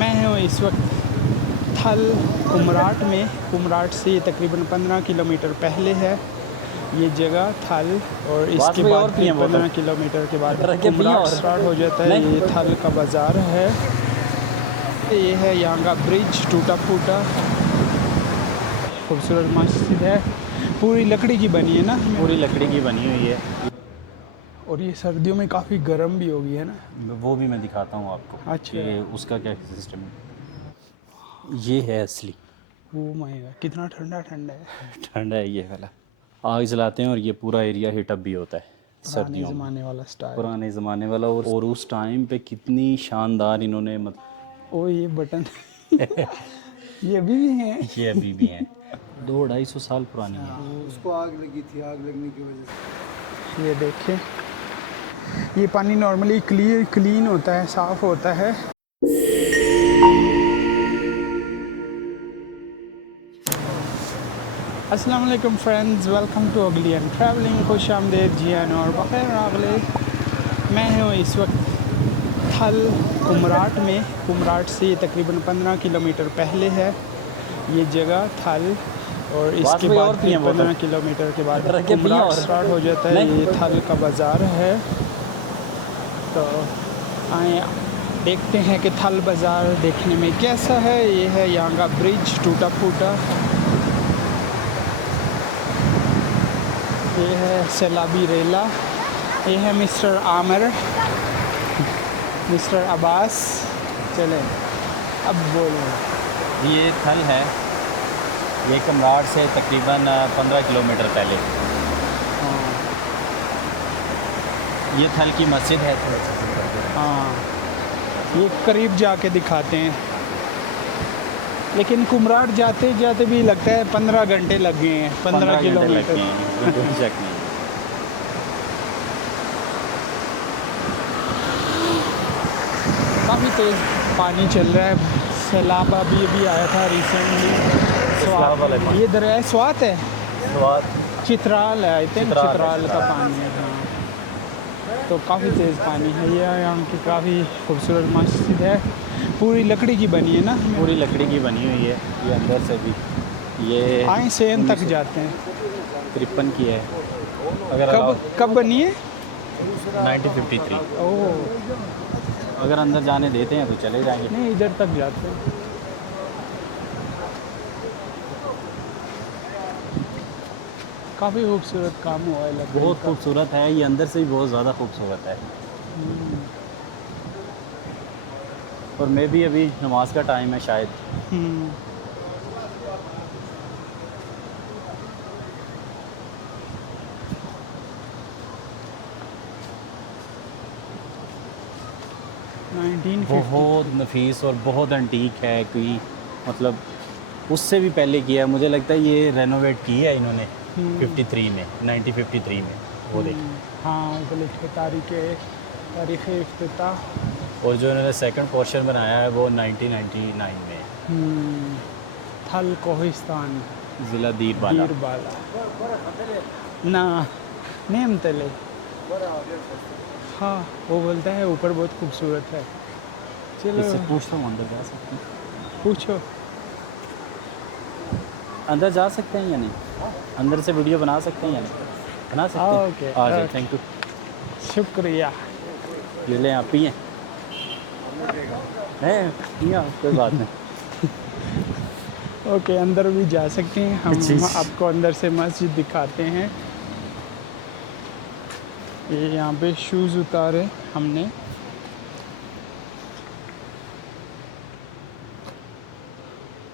मैं हूँ इस वक्त थल कुमराट में। कुमराट से तकरीबन 15 किलोमीटर पहले है ये जगह थल, और इसके बाद फिर 15 किलोमीटर के बाद कुमराट स्टार्ट हो जाता है। ये थल का बाज़ार है। ये है यहाँ का ब्रिज, टूटा फूटा खूबसूरत मस्जिद है, पूरी लकड़ी की बनी है ना, पूरी लकड़ी की बनी हुई है। और ये सर्दियों में काफ़ी गर्म भी होगी है ना। वो भी मैं दिखाता हूँ आपको। अच्छा। कि उसका क्या सिस्टम है। ये है असली। वो मायगा कितना ठंडा ठंडा है। ठंडा है ये वाला। आग जलाते हैं और ये पूरा एरिया हीटअप भी होता है पुराने सर्दियों में। ज़माने वाला स्टाइल। पुराने ज़माने वाला। और उस टाइम पे कितनी शानदार इन्होंने ओ ये बटन ये अभी भी है। ये अभी भी हैं। 200-250 साल पुरानी है। उसको आग लगी थी, आग लगने की वजह से। ये देखें, ये पानी नॉर्मली क्लीन होता है, साफ़ होता है। अस्सलाम वालेकुम फ्रेंड्स, वेलकम टू अगली एंड ट्रैवलिंग। खुश आमदेद जी और बखैर आगले। मैं हूँ इस वक्त थल कुमराट में। कुमराट से तकरीबन 15 किलोमीटर पहले है ये जगह थल, और इसके बाद फिर 15 किलोमीटर के बाद कुमराट स्टार्ट हो जाता है। ये थल का बाज़ार है। तो आए देखते हैं कि थल बाज़ार देखने में कैसा है। ये है यहाँ का ब्रिज, टूटा फूटा। ये है सैलाबी रेला। ये है मिस्टर आमिर, मिस्टर अब्बास। चलें अब बोलो। ये थल है, ये कुमराट से तकरीबन 15 किलोमीटर पहले। ये थल की मस्जिद है। हाँ, ये करीब जाके दिखाते हैं, लेकिन कुमराट जाते जाते भी लगता है 15 घंटे लग गए हैं। 15 किलोमीटर। काफ़ी तेज़ पानी चल रहा है। सैलाब अभी आया था रिसेंटली। ये दरिया स्वात है, चित्राल है, आई थिंक चित्राल का पानी है। हाँ, तो काफ़ी तेज़ पानी है। ये यहाँ की काफ़ी खूबसूरत मस्जिद है, पूरी लकड़ी की बनी है ना। पूरी लकड़ी की बनी हुई है। ये अंदर से भी ये आए सेन तक जाते हैं। 53 की है। अगर कब बनी है? 1953। ओह, अगर अंदर जाने देते हैं तो चले जाएंगे। नहीं इधर तक जाते हैं। काफ़ी खूबसूरत काम हुआ है, लकड़ी बहुत का। खूबसूरत है ये, अंदर से भी बहुत ज़्यादा खूबसूरत है। और मैं भी अभी नमाज का टाइम है शायद। हम्म। बहुत नफीस और बहुत एंटीक है। कोई मतलब उससे भी पहले किया है। मुझे लगता है ये रेनोवेट की है इन्होंने 53 में, 1953 में। वो देखिए। हाँ, ऊपर लिखे तारीख़ इफ्तिताह। और जो इन्होंने सेकंड पोर्शन बनाया है वो 1999 में। थल कोहिस्तान, ज़िला दीरबाला। ना नेम तले। हाँ, वो बोलता है ऊपर बहुत खूबसूरत है। चलो इससे पूछता हूँ, अंदर जा सकते हैं? पूछो। अंदर जा सकते हैं या नहीं? अंदर से वीडियो बना सकते हैं या नहीं? बना सकते हैं। ओके, आ जाए। थैंक यू, शुक्रिया। ये लें आप पिए। नहीं पिए, कोई बात नहीं। ओके, अंदर भी जा सकते हैं हम। आपको अंदर से मस्जिद दिखाते हैं। ये यहाँ पे शूज़ उतारे हमने।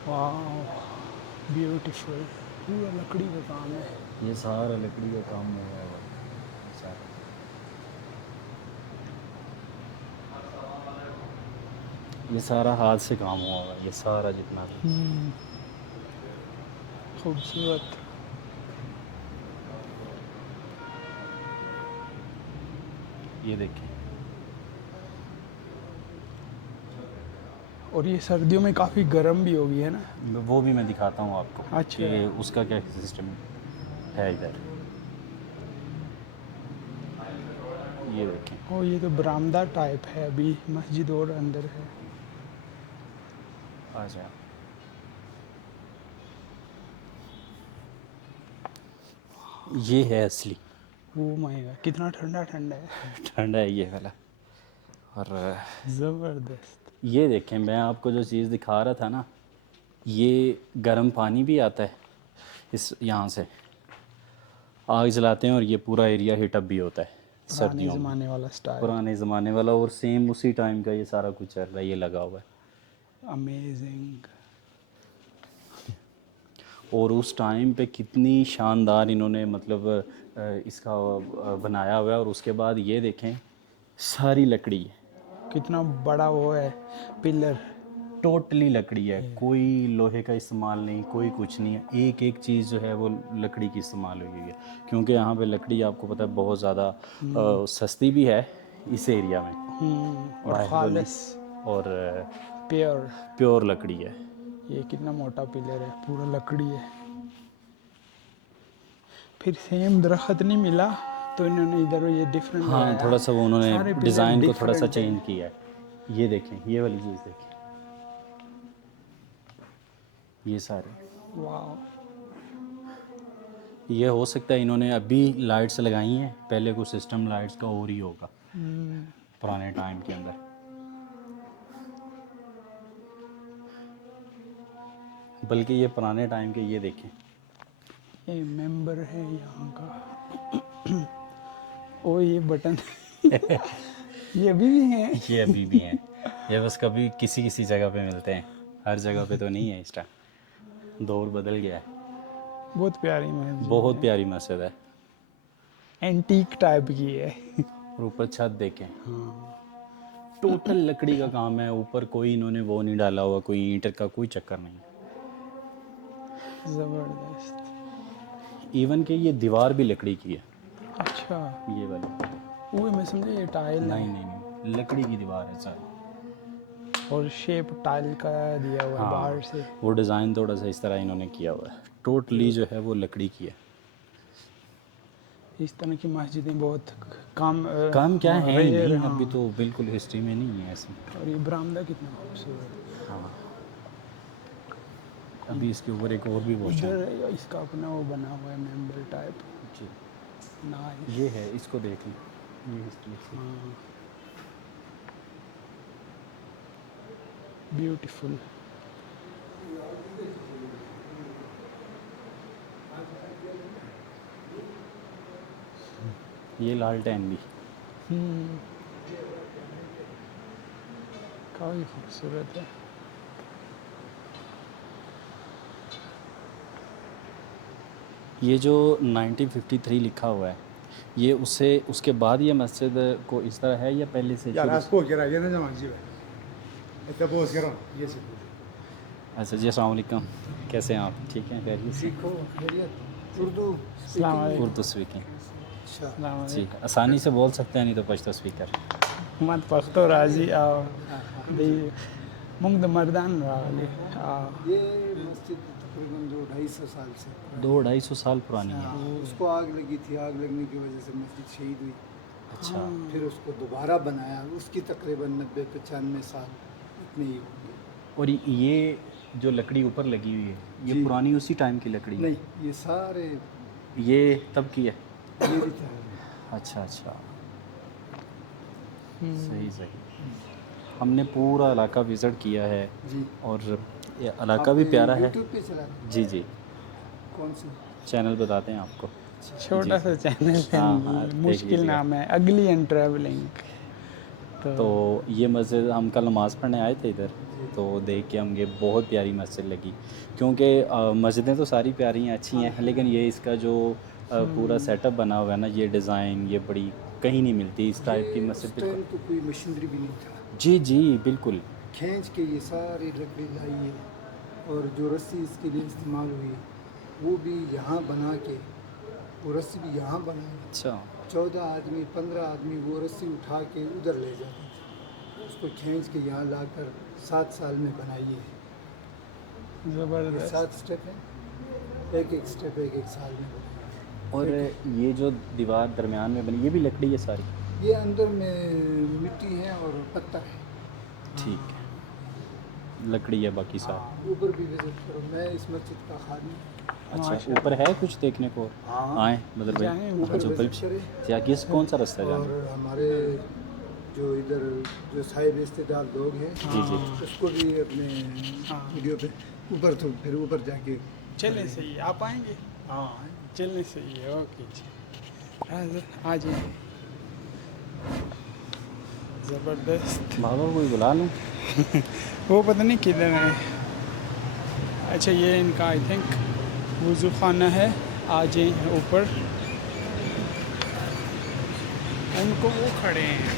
वाह, ब्यूटीफुल। पूरा लकड़ी का काम है। ये सारा लकड़ी का काम हुआ है। ये सारा हाथ से काम हुआ है। ये सारा जितना खूबसूरत। ये देखें। और ये सर्दियों में काफ़ी गर्म भी होगी है ना। वो भी मैं दिखाता हूँ आपको। अच्छा। कि उसका क्या सिस्टम है इधर। ये देखें। ओ, ये तो बरामदा टाइप है। अभी मस्जिद और अंदर है। आ जाए। ये है असली। ओ माय गॉड, कितना ठंडा ठंडा है। ठंडा है ये वाला। और ज़बरदस्त। ये देखें, मैं आपको जो चीज़ दिखा रहा था ना, ये गर्म पानी भी आता है इस यहाँ से, आग जलाते हैं और ये पूरा एरिया हीटअप भी होता है पुराने सर्दियों में। ज़माने वाला स्टाइल। पुराने ज़माने वाला, और सेम उसी टाइम का ये सारा कुछ चल रहा है, ये लगा हुआ है। अमेजिंग। और उस टाइम पे कितनी शानदार इन्होंने मतलब इसका बनाया हुआ है। और उसके बाद ये देखें, सारी लकड़ी है, कितना बड़ा वो है पिलर। टोटली लकड़ी है, कोई लोहे का इस्तेमाल नहीं, कोई कुछ नहीं है। एक एक चीज़ जो है वो लकड़ी की इस्तेमाल हुई है, क्योंकि यहाँ पे लकड़ी आपको पता है बहुत ज़्यादा सस्ती भी है इस एरिया में। और बाहर तो खालिस नहीं, और प्योर। प्योर लकड़ी है। ये कितना मोटा पिलर है, पूरा लकड़ी है। फिर सेम दरख्त नहीं मिला तो इन्होंने इधर ये डिफरेंट हाँ, लगाया। थोड़ा सा वो सारे उन्होंने पिलर डिज़ाइन को थोड़ा सा different हैं। चेंज किया है। ये देखें, ये वाली चीज़ देखें, ये सारे, वाह। ये हो सकता है इन्होंने अभी लाइट्स लगाई हैं, पहले कोई सिस्टम लाइट्स का और ही होगा पुराने टाइम के अंदर। बल्कि ये पुराने टाइम के, ये देखें, ये मेंबर है यहाँ का। ओ ये बटन। ये अभी भी है। ये अभी भी हैं। ये बस कभी किसी किसी जगह पे मिलते हैं, हर जगह पे तो नहीं है इस टाइम, दौर बदल गया है। बहुत प्यारी मस्जिद। बहुत प्यारी मस्जिद है, एंटीक टाइप की है। और ऊपर छत देखें, टोटल लकड़ी का काम है। ऊपर कोई इन्होंने वो नहीं डाला हुआ, कोई ईंट का कोई चक्कर नहीं। ज़बरदस्त। इवन कि ये दीवार भी लकड़ी की है, अच्छा, ये वाली। वो मैं समझा ये टाइल है। नहीं नहीं नहीं, लकड़ी की दीवार है सारी। और शेप टाइल का दिया हुआ है बाहर से। वो डिज़ाइन थोड़ा सा इस तरह इन्होंने किया हुआ है, टोटली जो है वो लकड़ी की है। इस तरह की मस्जिदें बहुत कम काम क्या है ही rare, नहीं, हाँ। अभी तो बिल्कुल हिस्ट्री में नहीं है ऐसे। और ये बरामदा कितना खूबसूरत। हाँ, अभी इसके ऊपर एक और भी वॉशरूम इधर इसका अपना वो बना हुआ है मेंबर टाइप। जी, नाइस। ये है, इसको देख लें, ये हिस्ट्री से। ब्यूटीफुल। ये लालटेन भी, काफ़ी खूबसूरत है। ये जो 1953 लिखा हुआ है, ये उससे उसके बाद ये मस्जिद को इस तरह है या पहले से यार शुरू आज से? को कह रहा है ना जमा जी इतना बोस कर रहा हूँ ये से अच्छा जी, अस्सलाम वालेकुम, कैसे हैं आप? ठीक हैं, खैरियत से? सीखो खैरियत उर्दू अस्सलाम वालेकुम। उर्दू स्पीकिंग अच्छा अस्सलाम जी, आसानी से बोल सकते हैं, नहीं तो पश्तो स्पीकर। वालेकुम। मत पख्तो राजी आओ दी मुंग द मर्दान रावली आओ। ये मस्जिद तकरीबन 200-250 साल से 200-250 साल पुरानी है। उसको आग लगी थी, आग लगने की वजह से मस्जिद शहीद हुई। अच्छा, फिर उसको दोबारा बनाया, उसकी तकरीबन 90-95 साल इतने ही होंगे। और ये जो लकड़ी ऊपर लगी हुई है, ये जी। पुरानी उसी टाइम की लकड़ी है? नहीं ये सारे ये तब की है? ये भी था। अच्छा अच्छा, सही सही। हमने पूरा इलाका विज़िट किया है, जी और ये इलाका भी प्यारा है। यूट्यूब पे चला जी जी, कौन सी चैनल बताते हैं आपको। छोटा सा चैनल है, हाँ, हाँ, देख मुश्किल लीजिएगा। नाम है अगली एंड ट्रैवलिंग। तो ये मस्जिद, हम कल नमाज़ पढ़ने आए थे इधर, तो देख के हमें बहुत प्यारी मस्जिद लगी, क्योंकि मस्जिदें तो सारी प्यारी हैं, अच्छी हैं, लेकिन ये इसका जो पूरा सेटअप बना हुआ है ना, ये डिज़ाइन, ये बड़ी कहीं नहीं मिलती इस टाइप की मस्जिद। उस टाइम तो कोई मशीनरी भी नहीं था, जी जी बिल्कुल। खींच के ये सारी लकड़ी लाई है, और जो रस्सी इसके लिए इस्तेमाल हुई वो भी यहाँ बना के, वो रस्सी भी यहाँ बना के अच्छा, 14 आदमी 15 आदमी वो रस्सी उठा के उधर ले जाते थे, उसको खींच के यहाँ लाकर 7 साल में बनाई है। ये ज़बरदस्त। 7 स्टेप है, एक एक स्टेप एक एक साल में बनाई। और ये जो दीवार दरमियान में बनी, ये भी लकड़ी है सारी? ये अंदर में मिट्टी है और पत्थर है। ठीक है, लकड़ी है बाकी सारा। हाँ, ऊपर भी विजिट करो, मैं इस मस्जिद का खादिम। अच्छा ऊपर है कुछ देखने को? हाँ। आए बदर जाएं भाई। ऊपर अच्छा ऊपर विजिट करें। क्या किस कौन सा रास्ता है और जाने? हमारे जो इधर जो साहिब इस्तेदार लोग हैं, जी जी। उसको भी अपने हाँ। वीडियो पे ऊपर, तो फिर ऊपर जाके चलें सही है, आप आएंगे? हाँ चलने सही है, ओके जी आ जाइए। ज़बरदस्त। बाबा कोई बुला लूँ? वो पता नहीं किधर है। अच्छा ये इनका आई थिंक वज़ू खाना है, आ जाए ऊपर। उनको वो खड़े हैं,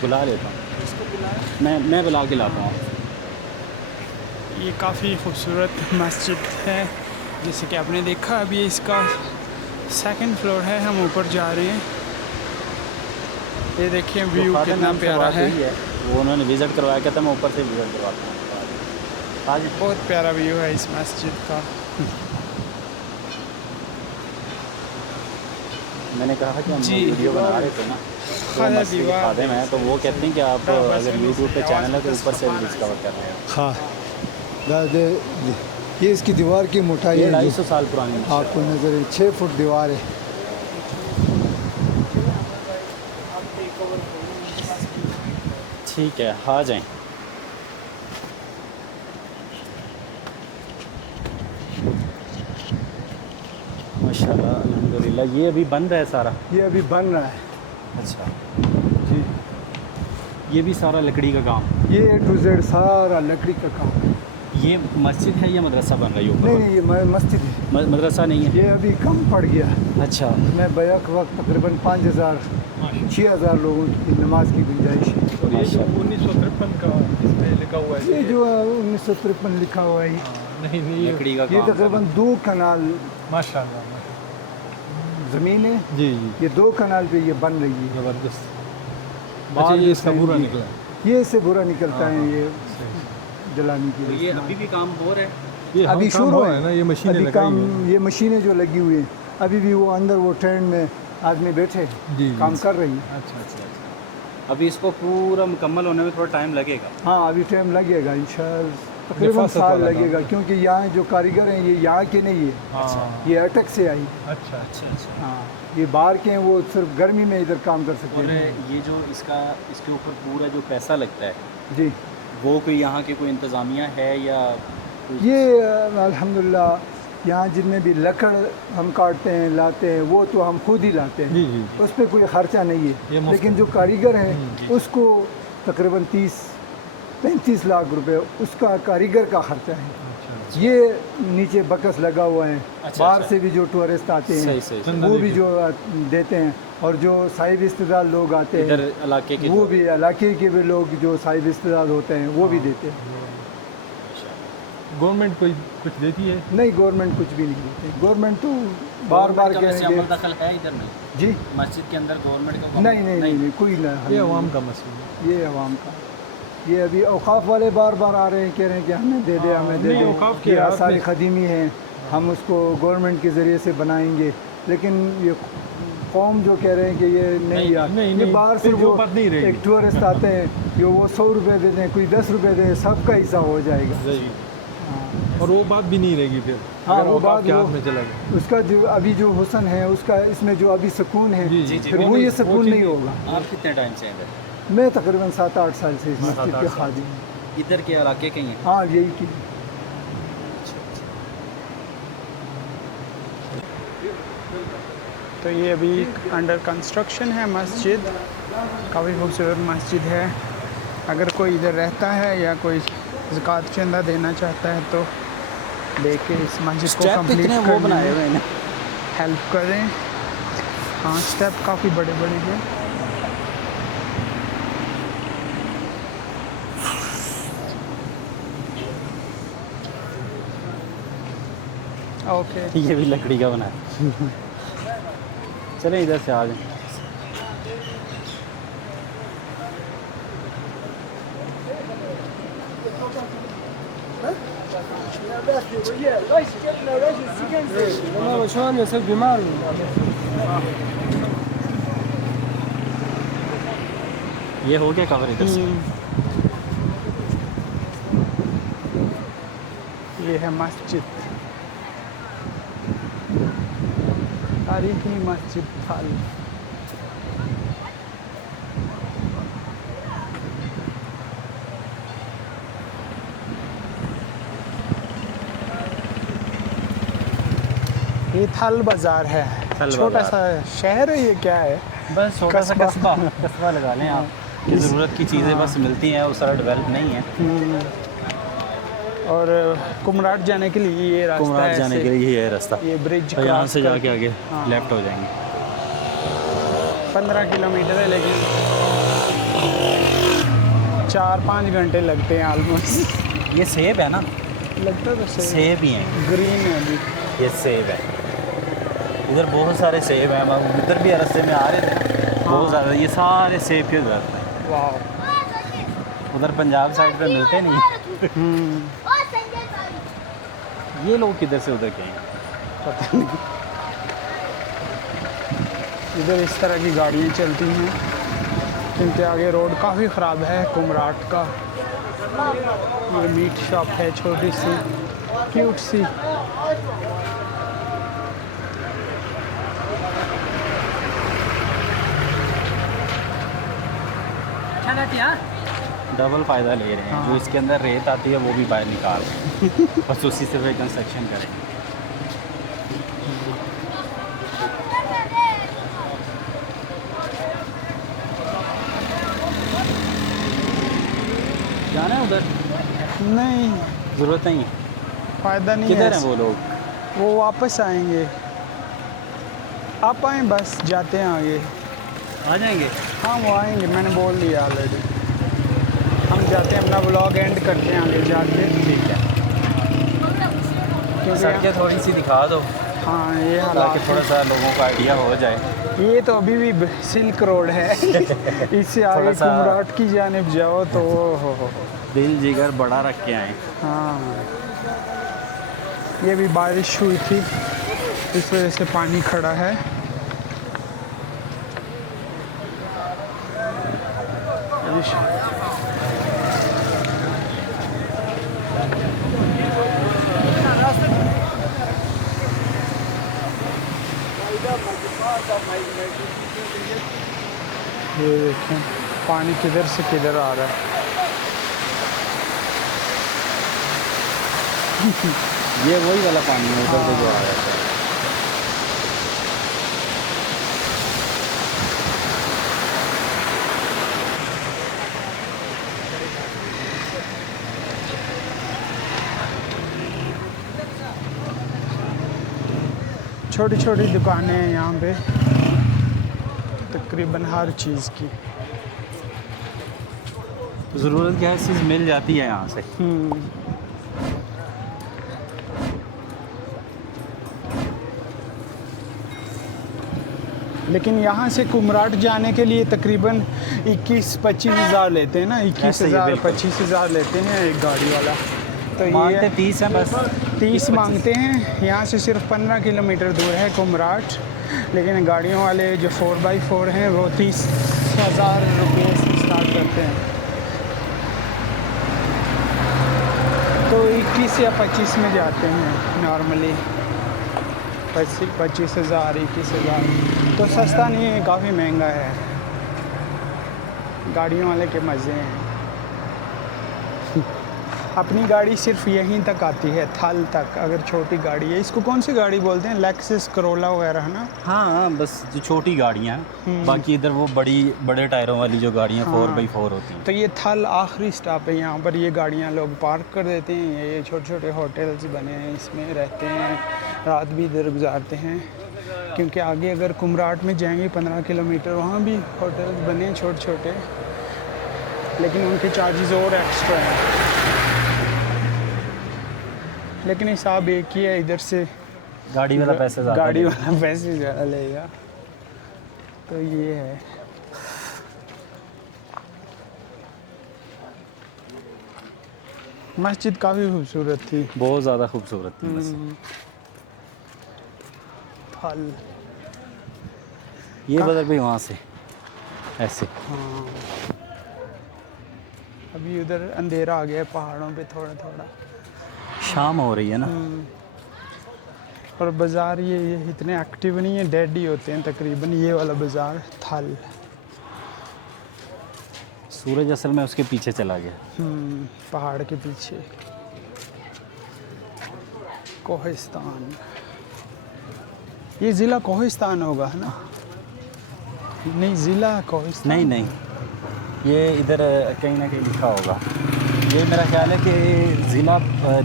बुला लेता हूँ, इसको बुलाया। मैं बुला के लाता हूँ। ये काफ़ी खूबसूरत मस्जिद है, जैसे कि आपने देखा अभी इसका 2nd फ्लोर है, हम ऊपर जा रहे हैं। ये देखिए व्यू कितना प्यारा है, वो उन्होंने विज़िट करवाया, कहता मैं ऊपर से विज़िट करवाता हूँ आज। बहुत प्यारा व्यू है इस मस्जिद का। मैंने कहा कि हम जी। वीडियो बना रहे थे ना, तो खाया मस्जिद दीवार। खादे में, तो वो कहते हैं कि आप बस अगर में यूट्यूब पे से चैनल है तो आवाज़ ऊपर से बस डिस्कवर कर रहे हैं। हाँ, ये इसकी दीवार की मोटाई ये है 250 साल पुरानी है। आपको नजर है, 6 फुट दीवार है। ठीक है, आ जाएं। माशाल्लाह अल्हम्दुलिल्लाह। ये अभी बंद है सारा? ये अभी बन रहा है अच्छा, जी। ये भी सारा लकड़ी का काम? ये A to Z सारा लकड़ी का काम है। ये मस्जिद है या मदरसा बन रही है ऊपर? नहीं नहीं, ये मस्जिद है। मदरसा नहीं है? ये अभी कम पड़ गया। अच्छा। मैं बैक वक्त तकरीबन 5000 6000 लोगों की नमाज की गुंजाइश है। और ये जो 1953 का इसमें लिखा हुआ है, ये जो 1953 लिखा हुआ है, नहीं नहीं, लकड़ी का ये काम तकरीबन 2 कनाल माशाल्लाह ज़मीन है। जी जी, ये 2 कनाल पे ये बन रही है। ज़बरदस्त। अच्छा बाहर ये इसका से बुरा ये- निकला है। ये इससे बुरा निकलता है, ये जलाने के तो लिए। ये अभी भी काम हो रहा है? ये अभी काम शुरू हुआ है ना, ये मशीनें अभी लगाई काम, हुई हैं। ये मशीनें जो लगी हुई हैं, अभी भी वो अंदर वो ट्रेन में आदमी बैठे हैं, जी जी। काम कर रही हैं। अच्छा अच्छा अच्छा। अभी इसको पूरा मुकम्मल होने में थोड़ा टाइम लगेगा? हाँ अभी टाइम लगेगा इंशाअल्लाह, तकरीबन हिफाजत साल वाला काम लगेगा, है। क्योंकि यहाँ जो कारीगर हैं ये यहाँ के नहीं है, हाँ ये अटक से आई। अच्छा अच्छा। अच्छा। हाँ ये बाहर के हैं, वो सिर्फ गर्मी में इधर काम कर सकते और हैं। ये जो इसके ऊपर पूरा जो पैसा लगता है, जी वो कोई यहाँ के कोई इंतज़ामिया है या कुछ? ये अल्हम्दुलिल्लाह यहाँ जितने भी लकड़ हम काटते हैं लाते हैं, वो तो हम खुद ही लाते हैं, जी जी जी। उस पर कोई ख़र्चा नहीं ये है। मुफ्त लेकिन जो कारीगर जी। हैं उसको तकरीबन 30-35 लाख रुपए उसका कारीगर का ख़र्चा है। अच्छा ये नीचे बकस लगा हुआ है, अच्छा, बाहर अच्छा। से भी जो टूरिस्ट आते हैं सही सही सही। वो भी जो देते हैं, और जो साहिब इस्तेदार लोग आते इधर हैं इलाके के वो जो- भी, इलाके के भी लोग जो साहिब इस्तेदार होते हैं वो भी देते हैं। गवर्नमेंट कोई कुछ देती है? नहीं गवर्नमेंट कुछ भी नहीं देती, गवर्नमेंट तो बार बार गवर्नमेंट का वैसे कहेंगे। अमल दखल है इधर नहीं? जी मस्जिद के अंदर गवर्नमेंट का नहीं नहीं नहीं, नहीं कोई ना, ये अवाम का मसला है। ये अवाम का। ये अभी औकाफ वाले बार बार आ रहे हैं, कह रहे हैं कि हमें दे दे, हमें दे नहीं, दे, औकाफ के ये हाथ आसारी में- ख़दीमी हैं, हम उसको गवर्नमेंट के ज़रिए से बनाएंगे। लेकिन ये कौम जो कह रहे हैं कि ये नहीं यार, नहीं, ये नहीं, बाहर से फिर वो जो बात नहीं रहेगी। एक टूरिस्ट आते हैं, जो वो 100 रुपये दे दें, कोई 10 रुपये दे, सबका हिस्सा हो जाएगा। सही। हाँ। और वो बात भी नहीं रहेगी फिर, हाँ, अगर वो औकाफ बात के वो- हाथ में चला गया। उसका जो अभी जो हुस्न है, उसका इसमें जो अभी सुकून है, जी, जी, जी, फिर वो वो ये नहीं- वो सुकून चीज़ नहीं नहीं- होगा। आप कितने टाइम से हैं इधर? मैं तकरीबन 7-8 साल से इस मस्जिद 7-8 के साल। खादिम हूँ। इधर के इलाके के ही हैं? हाँ यही की। तो ये अभी अंडर कंस्ट्रक्शन है मस्जिद, काफ़ी खूबसूरत मस्जिद है। अगर कोई इधर रहता है या कोई ज़कात चंदा देना चाहता है तो दे के इस मस्जिद को स्टेप कंप्लीट कितने वो बनाए हुए हैं? हेल्प करें। हाँ स्टेप काफ़ी बड़े बड़े हैं। ओके ये भी लकड़ी का बना है। चलें इधर से आ जाएं। ये हो गया कवर इधर से? ये है मस्जिद, तारीखी मस्जिद थल। ये थल बाज़ार है, थल छोटा सा बाज़ार। शहर है ये, क्या है? बस छोटा सा कस्बा। कस्बा लगा लें आप कि ज़रूरत की चीज़ें बस मिलती हैं, उस तरह डेवलप नहीं है। और कुमराट जाने के लिए ये रास्ता कुमराट है जाने ऐसे, के लिए यही है रास्ता। ये ब्रिज तो यहाँ क्रॉस से जाके करके। आगे हाँ। लेफ्ट हो जाएंगे। 15 किलोमीटर है, लेकिन 4-5 घंटे लगते हैं ऑलमोस्ट। ये सेब है ना? लगता तो सही, सेब ही हैं, ग्रीन है अभी। ये सेब है। इधर बहुत सारे सेब हैं, हम उधर भी रास्ते में आ रहे थे, बहुत ज़्यादा। ये सारे सेब के दरख्त हैं। वाह। उधर पंजाब साइड पे मिलते नहीं। ये लोग किधर से उधर गए हैं? पता नहीं। इधर इस तरह की गाड़ियाँ चलती हैं क्योंकि आगे रोड काफ़ी ख़राब है कुमराट का। ये मीट शॉप है, छोटी सी क्यूट सी। डबल फ़ायदा ले रहे हैं। जो इसके अंदर रेत आती है वो भी बाहर निकाल रहे हैं। बस उसी से फिर कंस्ट्रक्शन करेंगे। जाना है उधर? नहीं, ज़रूरत नहीं है। फ़ायदा नहीं किधर है। हैं वो लोग? वो वापस आएंगे। आप आए, बस जाते हैं आगे। आ जाएंगे। हाँ वो आएंगे, मैंने बोल दिया ऑलरेडी। हम जाते हैं, अपना ब्लॉग एंड करते हैं आगे जाके। ठीक है। क्योंकि सड़कें थोड़ी सी दिखा दो हाँ ये हालात ताकि थोड़ा सा लोगों को आइडिया हो जाए। ये तो अभी भी सिल्क रोड है। इससे आगे थोड़ा सा- कुमराट की जानिब जाओ तो हो। दिल जिगर बड़ा रख के आए। हाँ ये भी बारिश हुई थी, इस वजह से पानी खड़ा है। ये देखें पानी किधर से किधर आ रहा है। ये वही वाला पानी है उधर से जो आ रहा है। छोटी छोटी दुकानें हैं यहाँ पे, तकरीबन हर चीज़ की। ज़रूरत की हर चीज़ मिल जाती है यहाँ से। लेकिन यहाँ से कुमराट जाने के लिए तकरीबन 21-25 हज़ार लेते हैं ना, 21 ऐसे ही हज़ार बिल्कुल। 25 हज़ार लेते हैं एक गाड़ी वाला। तो मांगते ये 30 है बस। 30 मांगते हैं। यहाँ से सिर्फ 15 किलोमीटर दूर है कुमराट, लेकिन गाड़ियों वाले जो 4x4 हैं वो 30,000 रुपये से स्टार्ट करते हैं। तो 21 या 25 में जाते हैं नॉर्मली, 25,000 21,000। तो सस्ता नहीं है, काफ़ी महंगा है। गाड़ियों वाले के मज़े हैं। अपनी गाड़ी सिर्फ यहीं तक आती है, थल तक। अगर छोटी गाड़ी है, इसको कौन सी गाड़ी बोलते हैं, लेक्सस करोला वगैरह ना। हाँ बस जो छोटी गाड़ियाँ हैं, बाकी इधर वो बड़े टायरों वाली जो गाड़ियाँ 4x4 होती हैं। तो ये थल आखिरी स्टॉप है। यहाँ पर ये गाड़ियाँ लोग पार्क कर देते हैं। ये छोटे छोटे होटल्स बने हैं, इसमें रहते हैं, रात भी इधर गुजारते हैं। क्योंकि आगे अगर कुमराट में जाएंगे 15 किलोमीटर, वहाँ भी होटल्स बने हैं छोटे छोटे, लेकिन उनके चार्जेस और एक्स्ट्रा हैं। लेकिन हिसाब एक ही है, इधर से गाड़ी वाला पैसे ज़्यादा गाड़ी लेगा। वाला पैसे ज़्यादा लेगा। तो ये है। मस्जिद काफ़ी खूबसूरत थी। बहुत ज़्यादा खूबसूरत थी बस। फल ये बदल भी वहाँ से ऐसे। हाँ, अभी उधर अंधेरा आ गया है पहाड़ों पे थोड़ा थोड़ा। शाम हो रही है ना। और बाज़ार ये इतने एक्टिव नहीं है, डेड ही होते हैं तकरीबन। ये वाला बाज़ार थल। सूरज असल में उसके पीछे चला गया। पहाड़ के पीछे कोहिस्तान। ये ज़िला कोहिस्तान होगा है ना? नहीं, ज़िला कोहिस्तान नहीं नहीं, ये इधर कहीं ना कहीं लिखा होगा। ये मेरा ख्याल है कि ज़िला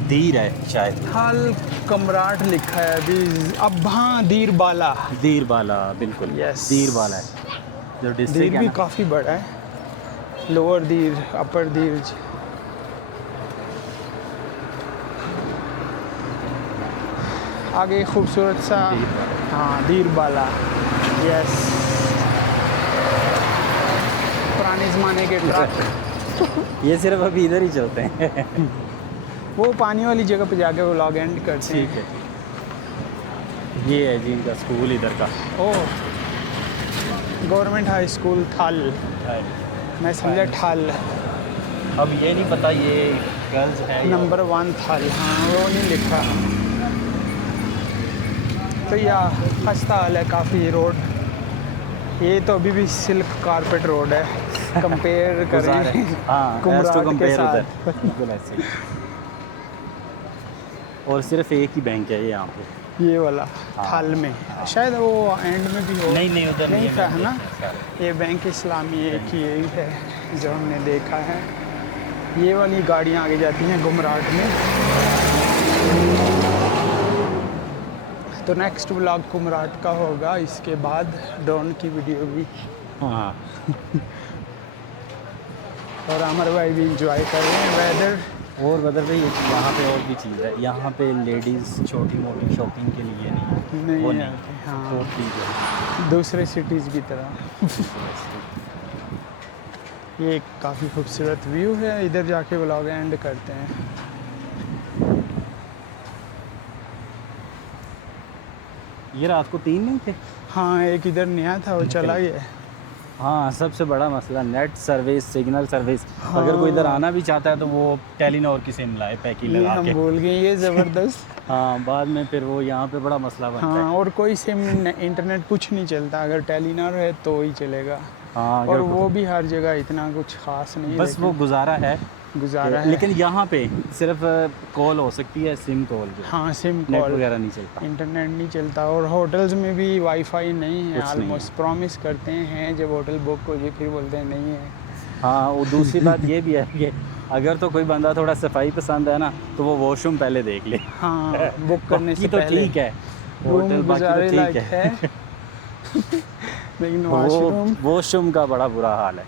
दीर है शायद। थल कमराट लिखा है अभी। अब हाँ, दीर बाला। दीर बाला, बिल्कुल। Yes. दीर बाला है जो दीर डिस्ट्रिक्ट है भी ना। काफ़ी बड़ा है। लोअर दीर, अपर दीर। आगे खूबसूरत सा, हाँ, दीर बाला। यस, पुराने ज़माने के ट्रक। ये सिर्फ अभी इधर ही चलते हैं। वो पानी वाली जगह पे जाके वो लॉग एंड करते ठीक हैं। है। ये है जी इनका स्कूल इधर का। ओह, गवर्नमेंट हाई स्कूल थल। मैं समझा ठल। अब ये नहीं पता ये गर्ल्स है या- नंबर 1 थल, हाँ, वो नहीं लिखा। तो यह खस्ता हाल है काफ़ी रोड। ये तो अभी भी सिल्क कारपेट रोड है कंपेयर गुज़ारे। करें हाँ, as to कुमराट के compare साथ। उधर। बिल्कुल ऐसे ही। और सिर्फ एक ही बैंक है ये यहाँ पे। ये वाला थल में, शायद वो एंड में भी हो। नहीं उधर नहीं था, है ना? सारे। ये बैंक इस्लामी एक ही यही है जो हमने देखा है। ये वाली गाड़ियाँ आगे जाती हैं गुमराट में। तो नेक्स्ट व्लॉग कुमराट का होगा, इसके बाद ड्रोन की वीडियो भी। हाँ, और अमर भाई भी इंजॉय कर रहे हैं वेदर। और बदल भाई यहाँ पे और भी चीज़ है। यहाँ पे लेडीज़ छोटी मोटी शॉपिंग के लिए नहीं, वो नहीं नहीं। आते, हाँ, वो ठीक है। दूसरे सिटीज़ की तरह। ये एक काफ़ी खूबसूरत व्यू है। इधर जाके व्लॉग एंड करते हैं। ये रात को 3 नहीं थे। हाँ, एक इधर नया था, वो चला गया। हाँ, सबसे बड़ा मसला नेट सर्विस, सिग्नल सर्विस। अगर कोई इधर आना भी चाहता है तो वो टेलीनॉर की सिम लाए पैकी ये लगा हम के। भूल गए, ये ज़बरदस्त। हाँ, बाद में फिर वो यहाँ पे बड़ा मसला बनता हाँ, है। और कोई सिम इंटरनेट कुछ नहीं चलता, अगर टेलीनॉर है तो ही चलेगा। हाँ, और अगर वो भी हर जगह इतना कुछ खास नहीं, बस वो गुजारा है। गुजारा है। लेकिन यहाँ पे सिर्फ कॉल हो सकती है, सिम कॉल जो। हाँ, सिम नेट कॉल, वगैरह नहीं चलता। इंटरनेट नहीं चलता। और होटल्स में भी वाईफाई नहीं है। कुछ नहीं है। ऑलमोस्ट प्रॉमिस करते हैं जब होटल बुक हो जाए, फिर बोलते हैं नहीं है। हाँ, और दूसरी बात ये भी है कि अगर तो कोई बंदा थोड़ा सफाई पसंद है ना तो वो वॉशरूम पहले देख ले। हाँ, बुक करने से बाकी तो पहले ठीक है, रूम होटल बाकी गुजारे तो लायक ठीक है। है। लेकिन वो वॉशरूम वॉशरूम का बड़ा बुरा हाल है।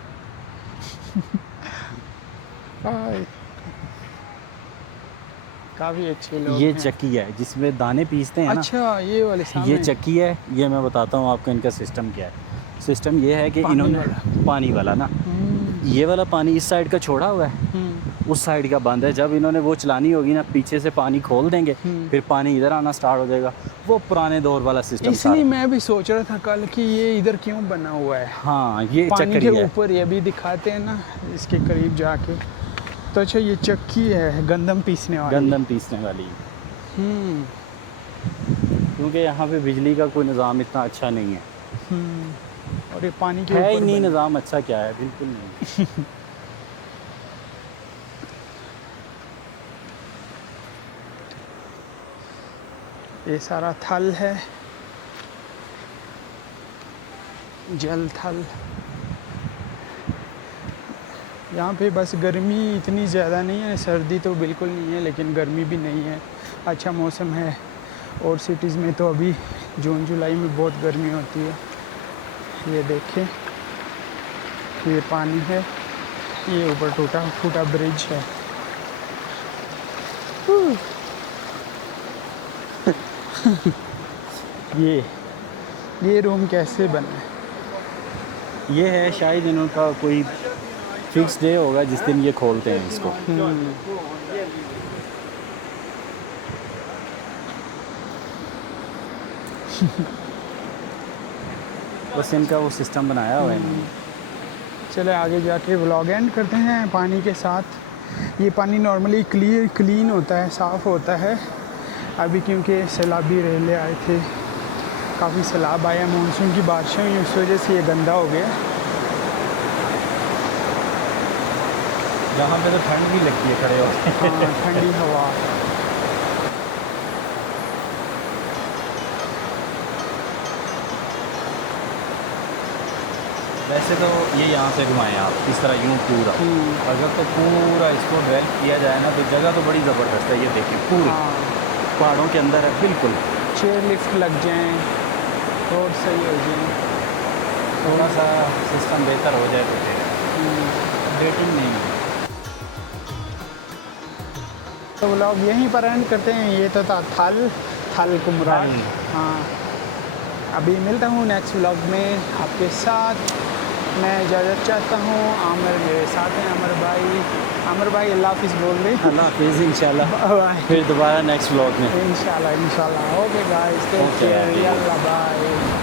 काफ़ी अच्छे लोग ये हैं। चक्की है जिसमें दाने पीसते हैं ना। अच्छा, ये वाले सामने। ये चक्की है। ये मैं बताता हूँ आपको इनका सिस्टम क्या है। सिस्टम ये है कि पानी इन्होंने वाला। पानी वाला ना, ये वाला पानी इस साइड का छोड़ा हुआ है, उस साइड का बंद है। जब इन्होंने वो चलानी होगी ना, पीछे से पानी खोल देंगे, फिर पानी इधर आना स्टार्ट हो जाएगा। वो पुराने दौर वाला सिस्टम इसलिए मैं भी सोच रहा था कल कि ये इधर क्यों बना हुआ है। हाँ, ये पानी चक्की के है। ऊपर ये भी दिखाते हैं ना, इसके करीब जाके। तो अच्छा, ये चक्की है गंदम पीसने वाली। गंदम पीसने वाली। हम्म, क्योंकि यहाँ पे बिजली का कोई निज़ाम इतना अच्छा नहीं है। और ये पानी के है ही ऊपर नहीं बना- निज़ाम अच्छा, क्या है, बिल्कुल नहीं। ये सारा थल है, जल थल। यहाँ पे बस गर्मी इतनी ज़्यादा नहीं है, सर्दी तो बिल्कुल नहीं है, लेकिन गर्मी भी नहीं है, अच्छा मौसम है। और सिटीज़ में तो अभी जून जुलाई में बहुत गर्मी होती है। ये देखें, ये पानी है, ये ऊपर टूटा फूटा ब्रिज है। ये रूम कैसे बना है? ये है शायद इनका कोई फिक्स डे होगा जिस दिन ये खोलते हैं इसको। बस इनका वो सिस्टम बनाया हुआ है इन्होंने। चले आगे जाके व्लॉग एंड करते हैं पानी के साथ। ये पानी नॉर्मली क्लीन होता है, साफ़ होता है। अभी क्योंकि सैलाबी रेले आए थे, काफ़ी सैलाब आया, मानसून की बारिशें हुई, उस वजह से ये गंदा हो गया। यहाँ पे तो ठंड भी लगती है खड़े होके। हाँ, ठंडी हवा। वैसे तो ये यहाँ से घुमाएं आप इस तरह यूँ पूरा, अगर तो पूरा इसको डेवलप किया जाए ना तो जगह तो बड़ी ज़बरदस्त है। ये देखिए पूरी हाँ, पहाड़ों के अंदर है बिल्कुल। चेयर लिफ्ट लग जाएं, रोड सही हो जाए, थोड़ा सा सिस्टम बेहतर हो जाए तो फिर रेटिंग नहीं है। तो व्लॉग यहीं पर एंड करते हैं। ये तो था थल कुमराट। हाँ, अभी मिलता हूँ नेक्स्ट व्लॉग में आपके साथ। मैं इजाज़त चाहता हूँ। आमिर मेरे साथ हैं, आमिर भाई अल्लाह हाफिज़ बोल रहे। अल्लाह हाफिज़, इंशाल्लाह बाय। फिर दोबारा नेक्स्ट व्लॉग में। इंशाल्लाह। Okay guys, take Okay, care, okay. यल्ला बाय।